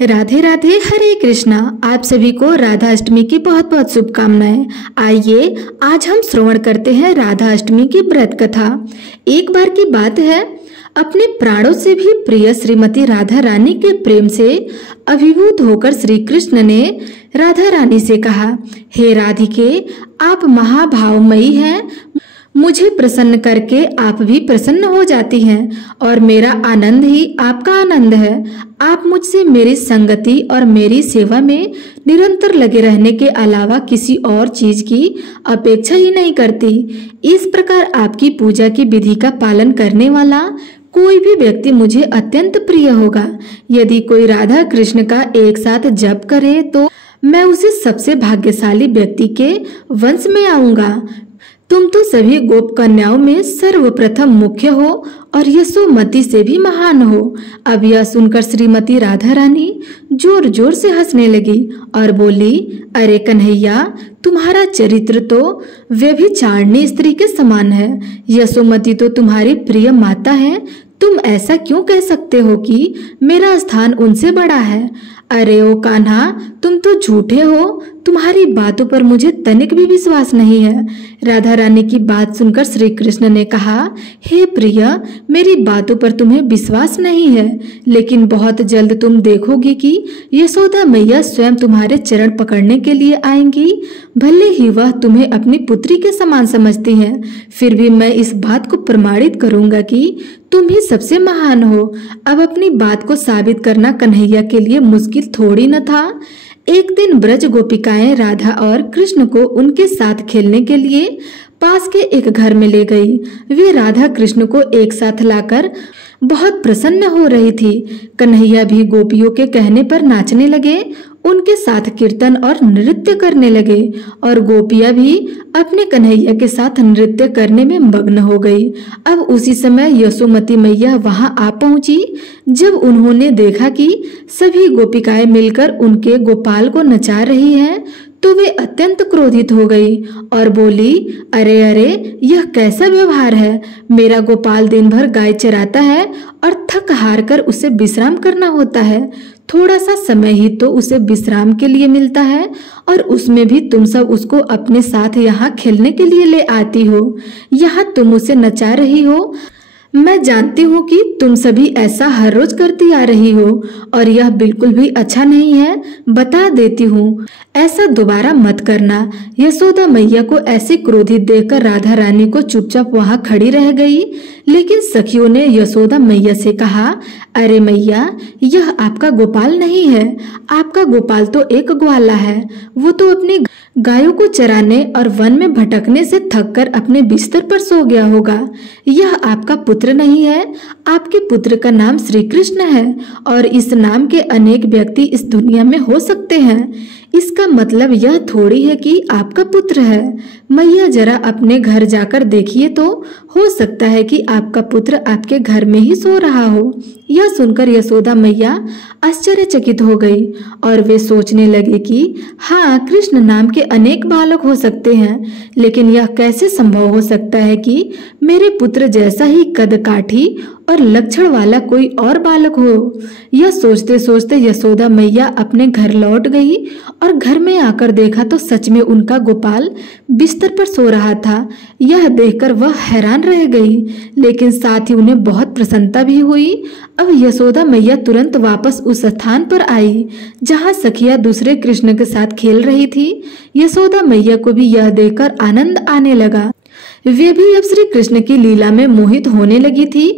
राधे राधे, हरे कृष्णा। आप सभी को राधा अष्टमी की बहुत बहुत शुभकामनाएं। आइए आज हम श्रवण करते हैं राधा अष्टमी की व्रत कथा। एक बार की बात है, अपने प्राणों से भी प्रिय श्रीमती राधा रानी के प्रेम से अभिभूत होकर श्री कृष्ण ने राधा रानी से कहा, हे राधिके, आप महाभावमयी हैं। मुझे प्रसन्न करके आप भी प्रसन्न हो जाती हैं और मेरा आनंद ही आपका आनंद है। आप मुझसे मेरी संगति और मेरी सेवा में निरंतर लगे रहने के अलावा किसी और चीज की अपेक्षा ही नहीं करती। इस प्रकार आपकी पूजा की विधि का पालन करने वाला कोई भी व्यक्ति मुझे अत्यंत प्रिय होगा। यदि कोई राधा कृष्ण का एक साथ जप करे तो मैं उसे सबसे भाग्यशाली व्यक्ति के वंश में आऊंगा। तुम तो सभी गोप कन्याओं में सर्वप्रथम मुख्य हो और यशोमती से भी महान हो। अब यह सुनकर श्रीमती राधा रानी जोर जोर से हंसने लगी और बोली, अरे कन्हैया, तुम्हारा चरित्र तो व्यभिचारिणी स्त्री के समान है। यशोमती तो तुम्हारी प्रिय माता है। तुम ऐसा क्यों कह सकते हो कि मेरा स्थान उनसे बड़ा है? अरे ओ कान्हा, तुम तो झूठे हो। तुम्हारी बातों पर मुझे तनिक भी विश्वास नहीं है। राधा रानी की बात सुनकर श्री कृष्ण ने कहा, हे प्रिय, मेरी बातों पर तुम्हें विश्वास नहीं है, लेकिन बहुत जल्द तुम देखोगी कि यशोदा मैया स्वयं तुम्हारे चरण पकड़ने के लिए आएंगी। भले ही वह तुम्हें अपनी पुत्री के समान समझती हैं, फिर भी मैं इस बात को प्रमाणित करूंगा कि तुम ही सबसे महान हो। अब अपनी बात को साबित करना कन्हैया के लिए मुश्किल थोड़ी न था। एक दिन ब्रज गोपिकाएं राधा और कृष्ण को उनके साथ खेलने के लिए पास के एक घर में ले गई। वे राधा कृष्ण को एक साथ लाकर बहुत प्रसन्न हो रही थी। कन्हैया भी गोपियों के कहने पर नाचने लगे, उनके साथ कीर्तन और नृत्य करने लगे और गोपियां भी अपने कन्हैया के साथ नृत्य करने में मग्न हो गई। अब उसी समय यशोमती मैया वहां आ पहुंची। जब उन्होंने देखा कि सभी गोपिकाएं मिलकर उनके गोपाल को नचा रही हैं, तो वे अत्यंत क्रोधित हो गई और बोली, अरे अरे, यह कैसा व्यवहार है? मेरा गोपाल दिन भर गाय चराता है और थक हार कर उसे विश्राम करना होता है। थोड़ा सा समय ही तो उसे विश्राम के लिए मिलता है और उसमें भी तुम सब उसको अपने साथ यहाँ खेलने के लिए ले आती हो। यहाँ तुम उसे नचा रही हो। मैं जानती हूँ कि तुम सभी ऐसा हर रोज करती आ रही हो और यह बिल्कुल भी अच्छा नहीं है। बता देती हूँ, ऐसा दोबारा मत करना। यशोदा मैया को ऐसे क्रोधित देखकर राधा रानी को चुपचाप वहाँ खड़ी रह गई। लेकिन सखियों ने यशोदा मैया से कहा, अरे मैया, यह आपका गोपाल नहीं है। आपका गोपाल तो एक ग्वाला है। वो तो अपनी गायों को चराने और वन में भटकने से थककर अपने बिस्तर पर सो गया होगा। यह आपका पुत्र नहीं है। आपके पुत्र का नाम श्री कृष्ण है और इस नाम के अनेक व्यक्ति इस दुनिया में हो सकते हैं। इसका मतलब यह थोड़ी है कि आपका पुत्र है। मैया, जरा अपने घर जाकर देखिए तो हो सकता है कि आपका पुत्र आपके घर में ही सो रहा हो। यह सुनकर यशोदा मैया आश्चर्यचकित हो गई और वे सोचने लगे कि हाँ, कृष्ण नाम के अनेक बालक हो सकते हैं, लेकिन यह कैसे संभव हो सकता है कि मेरे पुत्र जैसा ही कद काठी और लक्षण वाला कोई और बालक हो। यह सोचते सोचते यशोदा मैया अपने घर लौट गई और घर में आकर देखा तो सच में उनका गोपाल बिस्तर पर सो रहा था। यह देखकर वह हैरान रह गई, लेकिन साथ ही उन्हें बहुत प्रसन्नता भी हुई। अब यशोदा मैया तुरंत वापस उस स्थान पर आई जहाँ सखिया दूसरे कृष्ण के साथ खेल रही थी। यशोदा मैया को भी यह देखकर आनंद आने लगा। वे भी अब श्री कृष्ण की लीला में मोहित होने लगी थी।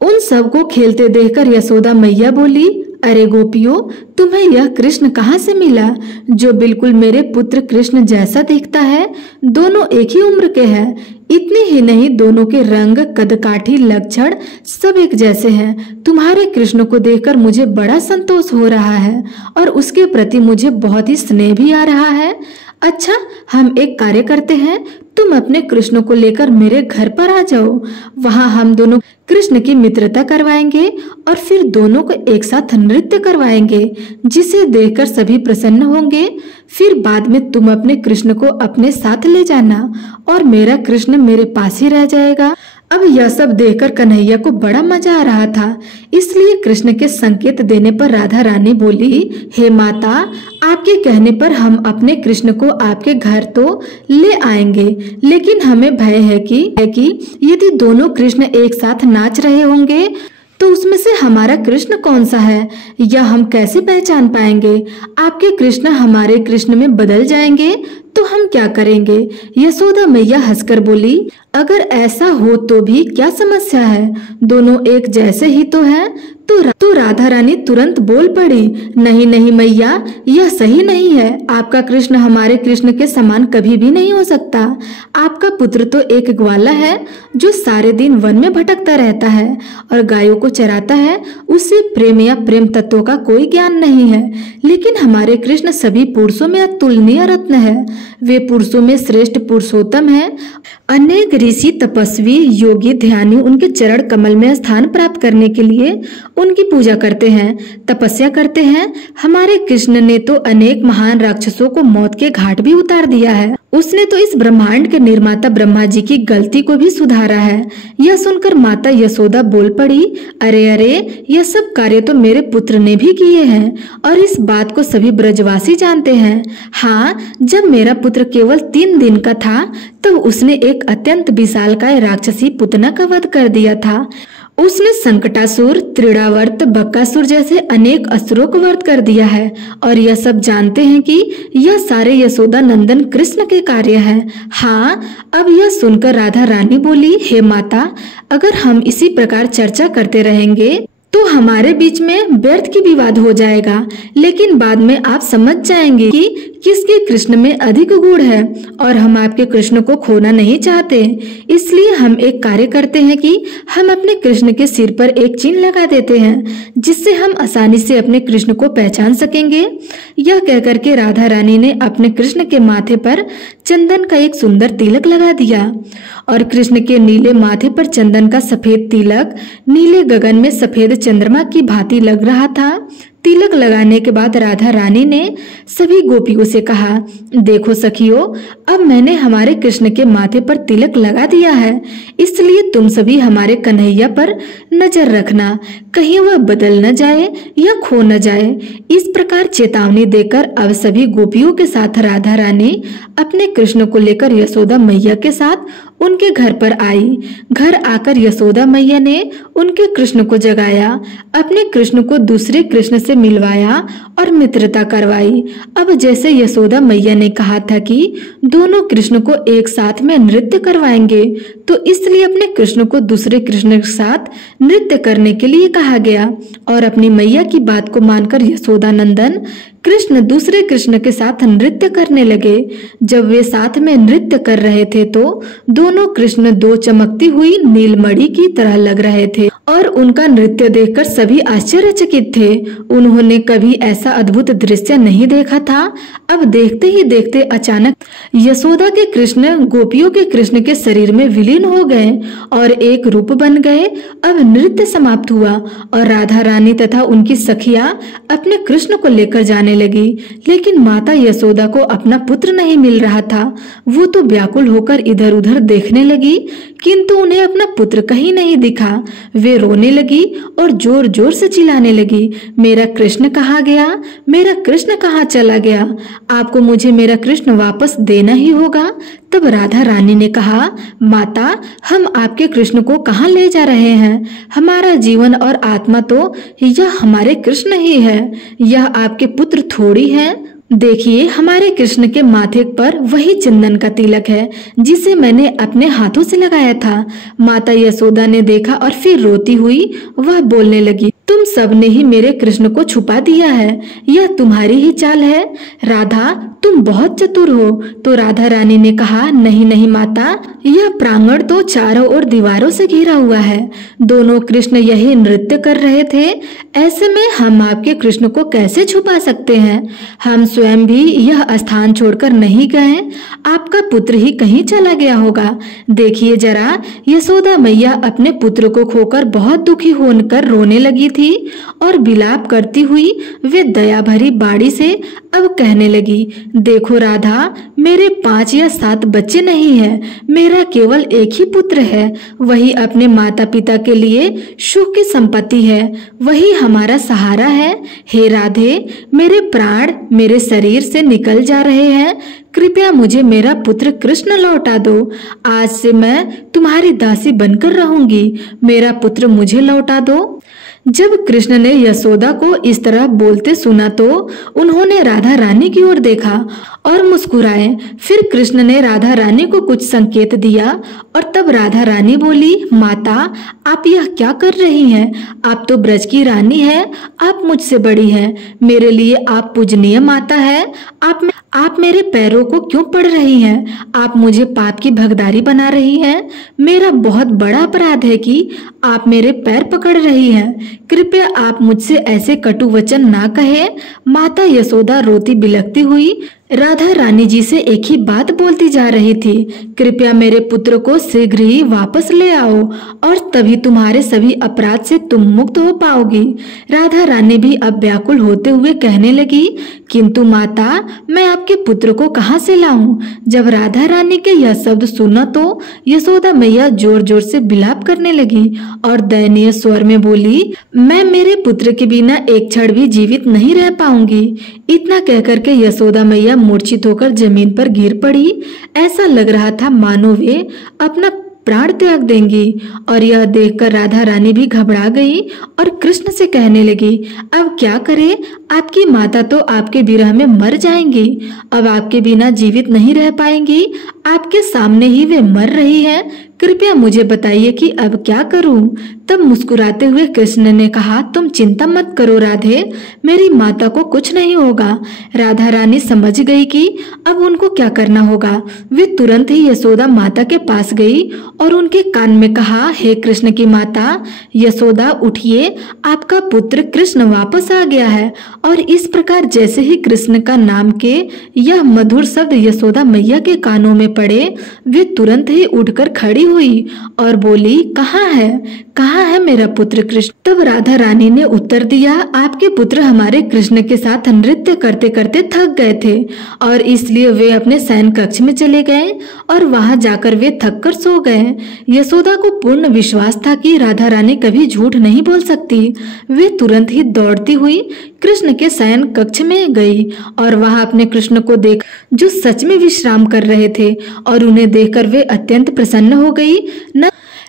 उन सबको खेलते देखकर यशोदा मैया बोली, अरे गोपियों, तुम्हें यह कृष्ण कहाँ से मिला जो बिल्कुल मेरे पुत्र कृष्ण जैसा दिखता है? दोनों एक ही उम्र के हैं। इतने ही नहीं, दोनों के रंग, कदकाठी, लक्षण सब एक जैसे हैं। तुम्हारे कृष्ण को देखकर मुझे बड़ा संतोष हो रहा है और उसके प्रति मुझे बहुत ही स्नेह भी आ रहा है। अच्छा, हम एक कार्य करते हैं, तुम अपने कृष्ण को लेकर मेरे घर पर आ जाओ। वहां हम दोनों कृष्ण की मित्रता करवाएंगे और फिर दोनों को एक साथ नृत्य करवाएंगे, जिसे देखकर सभी प्रसन्न होंगे। फिर बाद में तुम अपने कृष्ण को अपने साथ ले जाना और मेरा कृष्ण मेरे पास ही रह जाएगा। अब यह सब देखकर कन्हैया को बड़ा मजा आ रहा था, इसलिए कृष्ण के संकेत देने पर राधा रानी बोली, हे माता, आपके कहने पर हम अपने कृष्ण को आपके घर तो ले आएंगे, लेकिन हमें भय है कि यदि दोनों कृष्ण एक साथ नाच रहे होंगे तो उसमें से हमारा कृष्ण कौन सा है, यह हम कैसे पहचान पाएंगे। आपके कृष्ण हमारे कृष्ण में बदल जाएंगे तो हम क्या करेंगे। यशोदा मैया हंसकर बोली, अगर ऐसा हो तो भी क्या समस्या है, दोनों एक जैसे ही तो हैं। तो राधा रानी तुरंत बोल पड़ी, नहीं नहीं मैया, यह सही नहीं है। आपका कृष्ण हमारे कृष्ण के समान कभी भी नहीं हो सकता। आपका पुत्र तो एक ग्वाला है जो सारे दिन वन में भटकता रहता है और गायों को चराता है, उसे प्रेम या प्रेम तत्वों का कोई ज्ञान नहीं है। लेकिन हमारे कृष्ण सभी पुरुषों में अतुलनीय रत्न है, वे पुरुषों में श्रेष्ठ पुरुषोत्तम है। अनेक ऋषि, तपस्वी, योगी, ध्यानी उनके चरण कमल में स्थान प्राप्त करने के लिए उनकी पूजा करते हैं, तपस्या करते हैं। हमारे कृष्ण ने तो अनेक महान राक्षसों को मौत के घाट भी उतार दिया है। उसने तो इस ब्रह्मांड के निर्माता ब्रह्मा जी की गलती को भी सुधारा है। यह सुनकर माता यशोदा बोल पड़ी, अरे अरे, यह सब कार्य तो मेरे पुत्र ने भी किए हैं और इस बात को सभी ब्रजवासी जानते हैं। हाँ, जब मेरा पुत्र केवल 3 दिन का था तब उसने एक अत्यंत विशालकाय राक्षसी पुतना का वध कर दिया था। उसने संकटासुर, त्रिड़ावर्त, बक्कासुर जैसे अनेक असुरों को वध कर दिया है और यह सब जानते हैं कि यह सारे यशोदा नंदन कृष्ण के कार्य हैं। हाँ, अब यह सुनकर राधा रानी बोली, हे माता, अगर हम इसी प्रकार चर्चा करते रहेंगे तो हमारे बीच में व्यर्थ की विवाद हो जाएगा, लेकिन बाद में आप समझ जाएंगे कि किसके कृष्ण में अधिक गुण है और हम आपके कृष्ण को खोना नहीं चाहते। इसलिए हम एक कार्य करते हैं कि हम अपने कृष्ण के सिर पर एक चिन्ह लगा देते हैं, जिससे हम आसानी से अपने कृष्ण को पहचान सकेंगे। यह कहकर के राधा रानी ने अपने कृष्ण के माथे पर चंदन का एक सुंदर तिलक लगा दिया और कृष्ण के नीले माथे पर चंदन का सफेद तिलक नीले गगन में सफेद चंद्रमा की भांति लग रहा था। तिलक लगाने के बाद राधा रानी ने सभी गोपियों से कहा, देखो सखियों, अब मैंने हमारे कृष्ण के माथे पर तिलक लगा दिया है, इसलिए तुम सभी हमारे कन्हैया पर नजर रखना, कहीं वह बदल न जाए या खो न जाए। इस प्रकार चेतावनी देकर अब सभी गोपियों के साथ राधा रानी अपने कृष्ण को लेकर यशोदा मैया के साथ उनके घर पर आई। घर आकर यशोदा मैया ने उनके कृष्ण को जगाया, अपने कृष्ण को दूसरे कृष्ण से मिलवाया और मित्रता करवाई। अब जैसे यशोदा मैया ने कहा था कि दोनों कृष्ण को एक साथ में नृत्य करवाएंगे, तो इसलिए अपने कृष्ण को दूसरे कृष्ण के साथ नृत्य करने के लिए कहा गया और अपनी मैया की बात को मानकर यशोदा नंदन कृष्ण दूसरे कृष्ण के साथ नृत्य करने लगे। जब वे साथ में नृत्य कर रहे थे तो दोनों कृष्ण दो चमकती हुई नीलमणि की तरह लग रहे थे और उनका नृत्य देखकर सभी आश्चर्यचकित थे। उन्होंने कभी ऐसा अद्भुत दृश्य नहीं देखा था। अब देखते ही देखते अचानक यशोदा के कृष्ण गोपियों के कृष्ण के शरीर में विलीन हो गए और एक रूप बन गए। अब नृत्य समाप्त हुआ और राधा रानी तथा उनकी सखियां अपने कृष्ण को लेकर जाने लगी, लेकिन माता यशोदा को अपना पुत्र नहीं मिल रहा था। वो तो व्याकुल होकर इधर उधर देखने लगी, किंतु उन्हें अपना पुत्र कहीं नहीं दिखा। वे रोने लगी और जोर जोर से चिल्लाने लगी, मेरा कृष्ण कहाँ गया, मेरा कृष्ण कहाँ चला गया, आपको मुझे मेरा कृष्ण वापस देना ही होगा। तब राधा रानी ने कहा, माता, हम आपके कृष्ण को कहाँ ले जा रहे हैं, हमारा जीवन और आत्मा तो यह हमारे कृष्ण ही है, यह आपके पुत्र थोड़ी है। देखिए, हमारे कृष्ण के माथे पर वही चंदन का तिलक है जिसे मैंने अपने हाथों से लगाया था। माता यशोदा ने देखा और फिर रोती हुई वह बोलने लगी, तुम सब ने ही मेरे कृष्ण को छुपा दिया है, यह तुम्हारी ही चाल है। राधा, तुम बहुत चतुर हो। तो राधा रानी ने कहा, नहीं नहीं माता, यह प्रांगण तो चारों ओर दीवारों से घिरा हुआ है, दोनों कृष्ण यही नृत्य कर रहे थे, ऐसे में हम आपके कृष्ण को कैसे छुपा सकते हैं। हम स्वयं भी यह स्थान छोड़कर नहीं गए, आपका पुत्र ही कहीं चला गया होगा। देखिए जरा, यशोदा मैया अपने पुत्र को खोकर बहुत दुखी होकर रोने लगी थी और विलाप करती हुई वे दया भरी बाणी से अब कहने लगी, देखो राधा, मेरे 5 या 7 बच्चे नहीं हैं, मेरा केवल एक ही पुत्र है। वही अपने माता पिता के लिए सुख की संपत्ति है, वही हमारा सहारा है। हे राधे, मेरे प्राण मेरे शरीर से निकल जा रहे हैं, कृपया मुझे मेरा पुत्र कृष्ण लौटा दो। आज से मैं तुम्हारी दासी बनकर रहूंगी, मेरा पुत्र मुझे लौटा दो। जब कृष्ण ने यशोदा को इस तरह बोलते सुना तो उन्होंने राधा रानी की ओर देखा और मुस्कुराए। फिर कृष्ण ने राधा रानी को कुछ संकेत दिया और तब राधा रानी बोली, माता, आप यह क्या कर रही हैं? आप तो ब्रज की रानी हैं, आप मुझसे बड़ी हैं, मेरे लिए आप पूजनीय माता है। आप मेरे पैरों को क्यों पड़ रही हैं? आप मुझे पाप की भगदारी बना रही हैं। मेरा बहुत बड़ा अपराध है कि आप मेरे पैर पकड़ रही हैं। कृपया आप मुझसे ऐसे कटु वचन ना कहे। माता यशोदा रोती बिलखती हुई राधा रानी जी से एक ही बात बोलती जा रही थी, कृपया मेरे पुत्र को शीघ्र ही वापस ले आओ और तभी तुम्हारे सभी अपराध से तुम मुक्त हो पाओगी। राधा रानी भी अब व्याकुल होते हुए कहने लगी, किंतु माता, मैं आपके पुत्र को कहाँ से लाऊं? जब राधा रानी के यह शब्द सुना तो यशोदा मैया जोर जोर से विलाप करने लगी और दयनीय स्वर में बोली, मैं मेरे पुत्र के बिना एक क्षण भी जीवित नहीं रह पाऊंगी। इतना कहकर के यशोदा मैया मूर्छित होकर जमीन पर गिर पड़ी। ऐसा लग रहा था मानो वे अपना प्राण त्याग देंगी। और यह देखकर राधा रानी भी घबरा गई और कृष्ण से कहने लगी, अब क्या करें? आपकी माता तो आपके विरह में मर जाएंगी, अब आपके बिना जीवित नहीं रह पाएंगी। आपके सामने ही वे मर रही हैं, कृपया मुझे बताइए कि अब क्या करूं? तब मुस्कुराते हुए कृष्ण ने कहा, तुम चिंता मत करो राधे, मेरी माता को कुछ नहीं होगा। राधा रानी समझ गई कि अब उनको क्या करना होगा। वे तुरंत ही यशोदा माता के पास गई और उनके कान में कहा, हे कृष्ण की माता यशोदा, उठिए, आपका पुत्र कृष्ण वापस आ गया है। और इस प्रकार जैसे ही कृष्ण का नाम के यह मधुर शब्द यशोदा मैया के कानों में पड़े, वे तुरंत ही उठकर खड़ी हुई और बोली, कहाँ है मेरा पुत्र कृष्ण? तब राधा रानी ने उत्तर दिया, आपके पुत्र हमारे कृष्ण के साथ नृत्य करते करते थक गए थे और इसलिए वे अपने शयन कक्ष में चले गए और वहां जाकर वे थक कर सो गए। यशोदा को पूर्ण विश्वास था कि राधा रानी कभी झूठ नहीं बोल सकती। वे तुरंत ही दौड़ती हुई कृष्ण के शयन कक्ष में गई और वहां अपने कृष्ण को देख जो सच में विश्राम कर रहे थे और उन्हें देखकर वे अत्यंत प्रसन्न हो गई।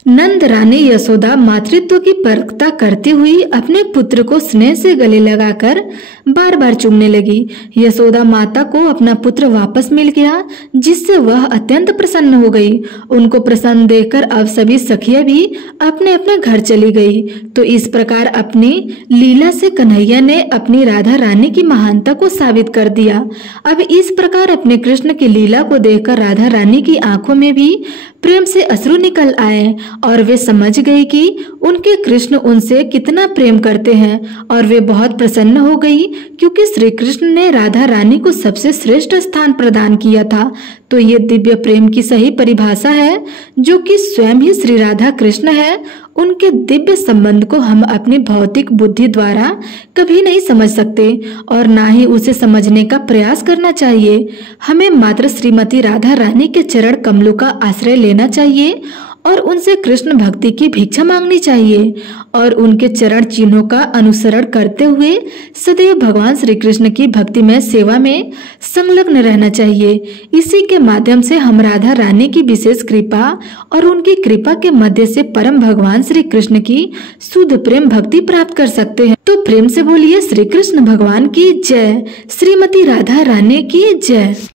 नंद रानी यशोदा मातृत्व की परखता करती हुई अपने पुत्र को स्नेह से गले लगाकर बार बार चूमने लगी। यशोदा माता को अपना पुत्र वापस मिल गया, जिससे वह अत्यंत प्रसन्न हो गई। उनको प्रसन्न देखकर अब सभी सखियां भी अपने अपने घर चली गई। तो इस प्रकार अपनी लीला से कन्हैया ने अपनी राधा रानी की महानता को साबित कर दिया। अब इस प्रकार अपने कृष्ण की लीला को देखकर राधा रानी की आंखों में भी प्रेम से अश्रु निकल आए और वे समझ गई कि उनके कृष्ण उनसे कितना प्रेम करते हैं और वे बहुत प्रसन्न हो गई, क्योंकि श्री कृष्ण ने राधा रानी को सबसे श्रेष्ठ स्थान प्रदान किया था। तो ये दिव्य प्रेम की सही परिभाषा है, जो कि स्वयं ही श्री राधा कृष्ण है। उनके दिव्य संबंध को हम अपनी भौतिक बुद्धि द्वारा कभी नहीं समझ सकते और ना ही उसे समझने का प्रयास करना चाहिए। हमें मात्र श्रीमती राधा रानी के चरण कमलों का आश्रय लेना चाहिए और उनसे कृष्ण भक्ति की भिक्षा मांगनी चाहिए और उनके चरण चिन्हों का अनुसरण करते हुए सदैव भगवान श्री कृष्ण की भक्तिमय सेवा में संलग्न रहना चाहिए। इसी के माध्यम से हम राधा रानी की विशेष कृपा और उनकी कृपा के मध्य से परम भगवान श्री कृष्ण की शुद्ध प्रेम भक्ति प्राप्त कर सकते हैं। तो प्रेम से बोलिए श्री कृष्ण भगवान की जय, श्रीमती राधा रानी की जय।